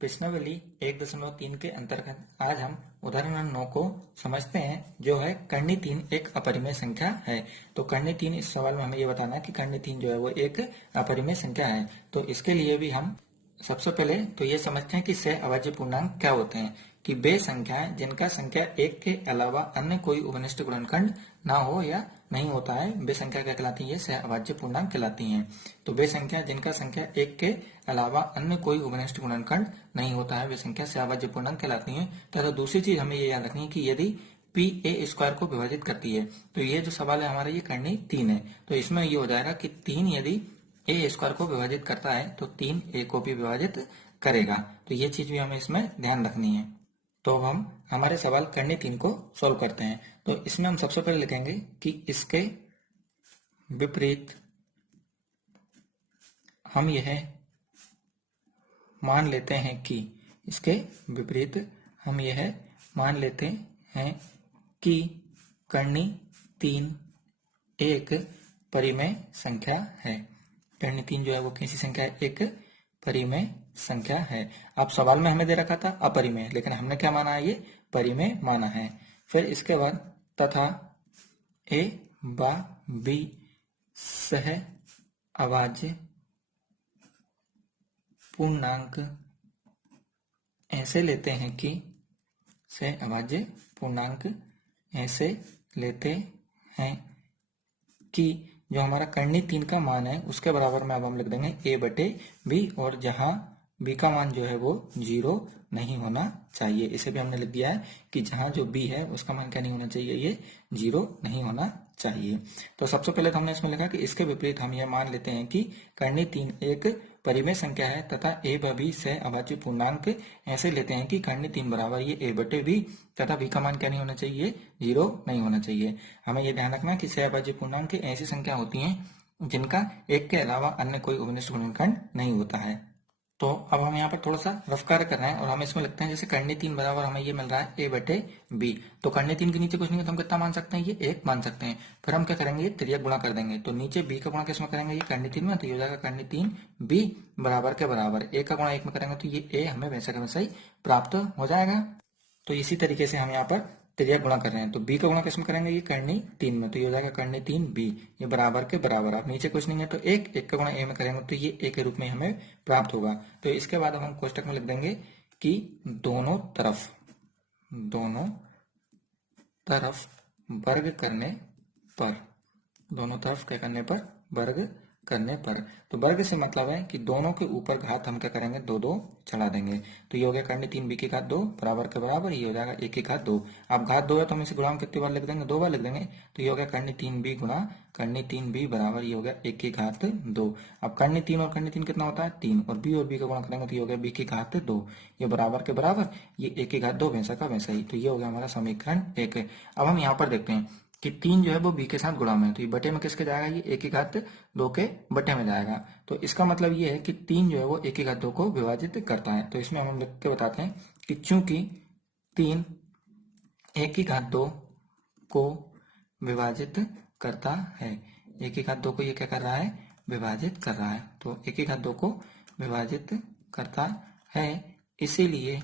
प्रश्नावली 1.3 के अंतर्गत आज हम उदाहरण 9 को समझते हैं, जो है कर्णी 3 एक अपरिमेय संख्या है। तो कर्णी 3, इस सवाल में हमें ये बताना है कि कर्णी 3 जो है वो एक अपरिमेय संख्या है। तो इसके लिए भी हम सबसे पहले तो ये समझते हैं कि सह अभाज्य पूर्णांक क्या होते हैं। कि वे संख्याएं जिनका संख्या 1 के अलावा अन्य कोई उपनिष्ठ गुणनखंड ना हो या नहीं होता है, वे संख्या क्या कहलाती है? सह अभाज्य पूर्णांक कहलाती हैं। तो वे संख्या जिनका संख्या 1 के अलावा अन्य कोई उपनिष्ठ गुणनखंड नहीं होता है, वे संख्या सह अभाज्य पूर्णांक कहलाती हैं। तथा दूसरी चीज हमें ये याद रखनी है कि यदि पी ए स्क्वायर को विभाजित करती है, तो ये जो सवाल है हमारा, ये कर्णी 3 है। तो इसमें ये हो जाएगा कि 3 यदि ए स्क्वायर को विभाजित करता है तो 3 ए को भी विभाजित करेगा। तो ये चीज भी हमें इसमें ध्यान रखनी है। तो अब हम हमारे सवाल कर्णी 3 को सॉल्व करते हैं। तो इसमें हम सबसे पहले लिखेंगे कि इसके विपरीत हम यह मान लेते हैं कि इसके विपरीत हम यह मान लेते हैं कि कर्णी 3 एक परिमेय संख्या है। कर्णी 3 जो है वो कैसी संख्या है? एक परिमेय संख्या है। अब सवाल में हमें दे रखा था अपरिमेय, लेकिन हमने क्या माना है? ये परिमेय माना है। फिर इसके बाद तथा ए व बी सह अभाज्य पूर्णांक ऐसे लेते हैं कि सह अभाज्य पूर्णांक ऐसे लेते हैं कि जो हमारा कर्णी 3 का मान है उसके बराबर में अब हम लिख देंगे a बटे बी, और जहां b का मान जो है वो 0 नहीं होना चाहिए। इसे भी हमने लिख दिया है कि जहां जो b है उसका मान क्या नहीं होना चाहिए? ये 0 नहीं होना चाहिए। तो सबसे पहले तो हमने इसमें लिखा कि इसके विपरीत हम यह मान लेते हैं कि कर्णी 3 एक परिमेय संख्या है तथा a व b सह अभाज्य पूर्णांक ऐसे लेते हैं कि कर्णी 3 बराबर ये a बटे b तथा b का मान क्या नहीं होना चाहिए? 0 नहीं होना चाहिए। हमें यह ध्यान रखना कि सह अभाज्य पूर्णांक ऐसी संख्या होती हैं जिनका एक के अलावा अन्य कोई उपनिष्ठ गुणनखंड नहीं होता है। तो अब हम यहाँ पर थोड़ा सा रफ कार्य कर रहे हैं और हम इसमें लिखते हैं जैसे कर्णी 3 बराबर हमें ये मिल रहा है a बटे बी। तो कर्णी 3 के नीचे कुछ नहीं है तो हम कितना मान सकते हैं? ये 1 मान सकते हैं। फिर हम क्या करेंगे? ये त्रियक गुणा कर देंगे। तो नीचे b का गुणा किसमें करेंगे? ये कर्णी 3 में, तो ये हो जाएगा कर्णी 3 b बराबर के बराबर। a का गुणा 1 में करेंगे तो ये a हमें वैसा का वैसा ही प्राप्त हो जाएगा। तो इसी तरीके से हम यहाँ पर त्रियक गुणा कर रहे हैं। तो b का गुणा किसमें करेंगे? ये कर्णी 3 में, तो ये हो जाएगा कर्णी 3 b, ये बराबर के बराबर। अब नीचे कुछ नहीं है तो 1 का गुणा a में करेंगे तो ये a के रूप में हमें प्राप्त होगा। तो इसके बाद अब हम कोष्टक में लिख देंगे कि दोनों तरफ वर्ग करने पर, दोनों तरफ क्या करने पर? वर्ग करने पर। तो वर्ग से मतलब है कि दोनों के ऊपर घात हम क्या करेंगे? 2 चढ़ा देंगे। तो ये हो गया कर्णी 3 b की घात 2 बराबर के बराबर, ये हो जाएगा 1 की घात 2। अब घात 2 है तो हम इसे गुणा में कितनी बार लिख देंगे? 2 बार लिख देंगे। तो ये हो गया कर्णी 3 b गुणा कर्णी 3 b बराबर, ये हो गया 1 की घात 2। अब कर्णी 3 और कर्णी 3 कितना होता है? 3, और b का गुणा करेंगे तो ये हो गया b की घात 2, ये बराबर के बराबर, ये 1 की घात 2 वैसा का वैसा ही। तो ये हो गया हमारा समीकरण 1। अब हम यहाँ पर देखते हैं कि 3 जो है वो b के साथ गुणा में है, तो ये बटे में किसके जाएगा? ये 1 की घात 2 के बटे में जाएगा। तो इसका मतलब ये है कि 3 जो है वो 1 की घात 2 को विभाजित करता है। तो इसमें हम लिख के बताते हैं कि चूंकि 3 1 की घात 2 को विभाजित करता है, 1 की घात 2 को ये क्या कर रहा है? विभाजित कर रहा है। तो 1 की घात 2 को विभाजित करता है, इसीलिए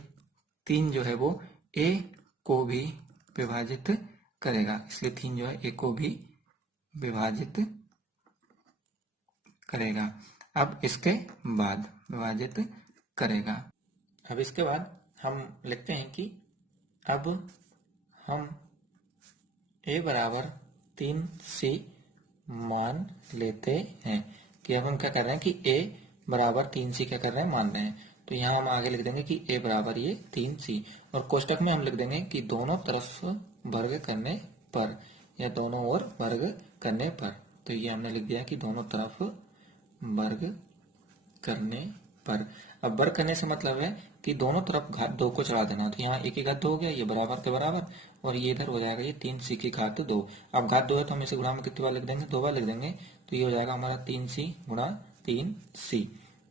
3 जो है वो a को भी विभाजित करेगा। इसलिए 3 जो है a को भी विभाजित करेगा। अब इसके बाद विभाजित करेगा। अब इसके बाद हम लिखते हैं कि अब हम a बराबर 3c मान लेते हैं। कि अब हम क्या कर रहे हैं कि a बराबर 3c क्या कर रहे हैं? मान रहे हैं। तो यहाँ हम आगे लिख देंगे कि a बराबर ये 3c, और कोष्टक में हम लिख देंगे कि दोनों तरफ वर्ग करने पर, या दोनों ओर वर्ग करने पर। तो ये हमने लिख दिया कि दोनों तरफ वर्ग करने पर। अब वर्ग करने से मतलब है कि दोनों तरफ घात 2 को चढ़ा देना। तो यहाँ 1 की घात 2 हो गया, ये बराबर के बराबर, और ये इधर हो जाएगा ये 3c की घात 2। अब घात 2 है तो हम इसे गुणा में कितनी बार लिख देंगे? 2 बार लिख देंगे। तो ये हो जाएगा हमारा 3c गुणा 3c।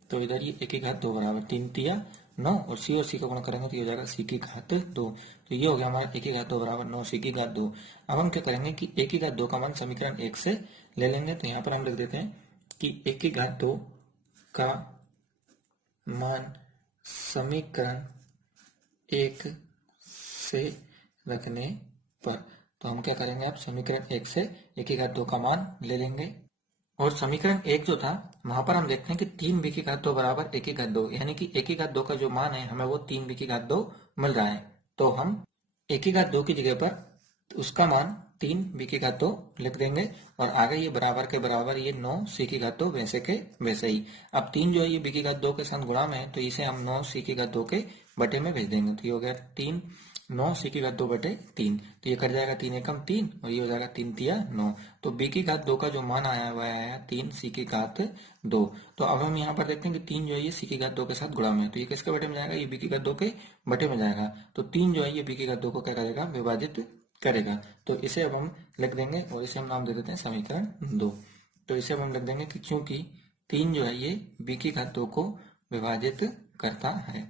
तो इधर ये 1 की घात 2 बराबर 3 तिया 9, और c का गुणा करेंगे तो ये हो जाएगा c की घात 2। तो ये हो गया हमारा 1 की घात 2 बराबर 9 c की घात 2। अब हम क्या करेंगे कि 1 की घात 2 का मान समीकरण 1 से ले लेंगे। तो यहाँ पर हम लिख देते हैं कि 1 की घात 2 का मान समीकरण एक से रखने पर, तो हम क्या करेंगे, अब समीकरण एक से एक की घात दो का मान ले लेंगे। और समीकरण एक जो था वहां पर हम देखते हैं कि 3b की घात दो बराबर एक की घात दो, यानी कि एक की घात दो का जो मान है हमें वो 3b की घात दो मिल रहा है। तो हम एक की घात दो की जगह पर उसका मान 3b की घात दो लिख देंगे और आगे ये बराबर के बराबर ये 9c की घात दो वैसे के वैसे ही। अब 3 जो है ये b की घात दो के साथ गुणा में है, तो इसे हम 9c की घात दो के बटे में भेज देंगे। तो ये हो गया 3 9c की घात दो बटे 3, तो ये कट जाएगा 3 एकम 3 और ये हो जाएगा 3 तिया 9। तो b की घात दो का जो मान आया हुआ आया 3c की घात दो। तो अब हम यहाँ पर देखते हैं कि 3 जो है ये c की घात दो के साथ गुणा में है, तो ये किसके बटे में जाएगा, ये b की घात दो के बटे में जाएगा। तो 3 जो है ये b की घात दो को क्या करेगा, विभाजित करेगा। तो इसे अब हम लिख देंगे और इसे हम नाम दे देते हैं समीकरण 2। तो इसे अब हम लिख देंगे कि चूंकि 3 जो है ये b की घात दो को विभाजित करता है,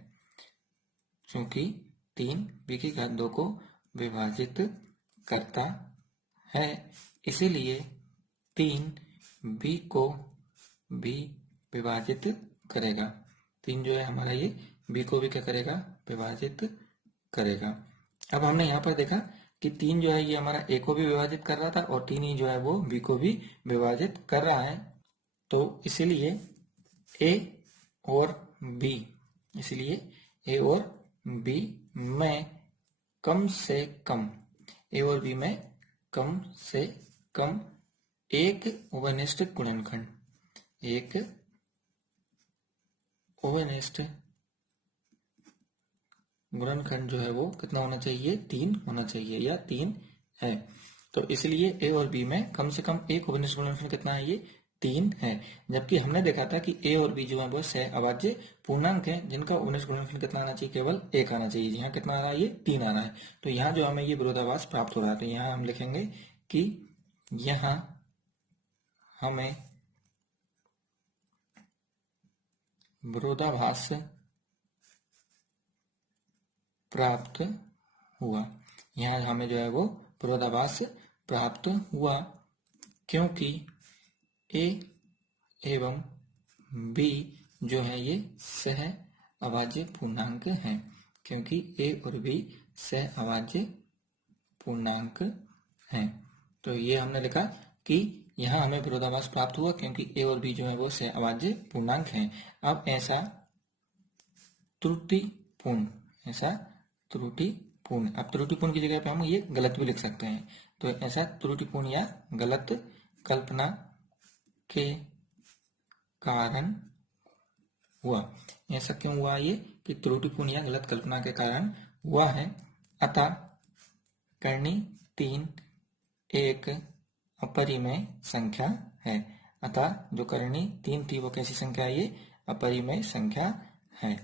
चूंकि 3 b की घात दो को विभाजित करता है, इसीलिए 3 b को भी विभाजित करेगा। 3 जो है हमारा ये b को भी क्या करेगा, विभाजित करेगा। अब हमने यहाँ पर देखा कि 3 जो है ये हमारा a को भी विभाजित कर रहा था और 3 ही जो है वो b को भी विभाजित कर रहा है। तो इसीलिए a और b, इसलिए a और b में कम से कम, a और b में कम से कम एक ओवेनिष्ठ गुणनखंड, एक ओवेनिष्ठ गुणनखंड जो है वो कितना होना चाहिए, 3 होना चाहिए या 3 है। तो इसलिए a और b में कम से कम एक ओवेनिष्ठ गुणनखंड कितना है, ये 3 है। जबकि हमने देखा था कि a और b जो है वो सहअभाज्य पूर्णांक है जिनका ओवेनिष्ठ गुणनखंड कितना आना चाहिए, केवल 1 आना चाहिए। यहाँ कितना आ रहा है, ये 3 आ रहा है। तो यहाँ जो हमें ये विरोधाभास प्राप्त हो रहा है, तो यहाँ हम लिखेंगे कि यहाँ हमें विरोधाभास प्राप्त हुआ। यहाँ हमें जो है वो विरोधाभास प्राप्त हुआ क्योंकि a एवं b जो है ये सहअभाज्य पूर्णांक हैं, क्योंकि a और b सहअभाज्य पूर्णांक हैं। तो ये हमने लिखा कि यहाँ हमें विरोधाभास प्राप्त हुआ क्योंकि a और b जो है वो सहअभाज्य पूर्णांक हैं। अब ऐसा त्रुटिपूर्ण, अब त्रुटिपूर्ण की जगह पे हम ये गलत भी लिख सकते हैं। तो ऐसा त्रुटिपूर्ण या गलत कल्पना के कारण हुआ। ऐसा क्यों हुआ ये, कि त्रुटिपूर्ण या गलत कल्पना के कारण हुआ है। अतः करनी 3 एक अपरिमेय संख्या है। अतः जो करनी 3 थी वो कैसी संख्या है, ये अपरिमेय संख्या है।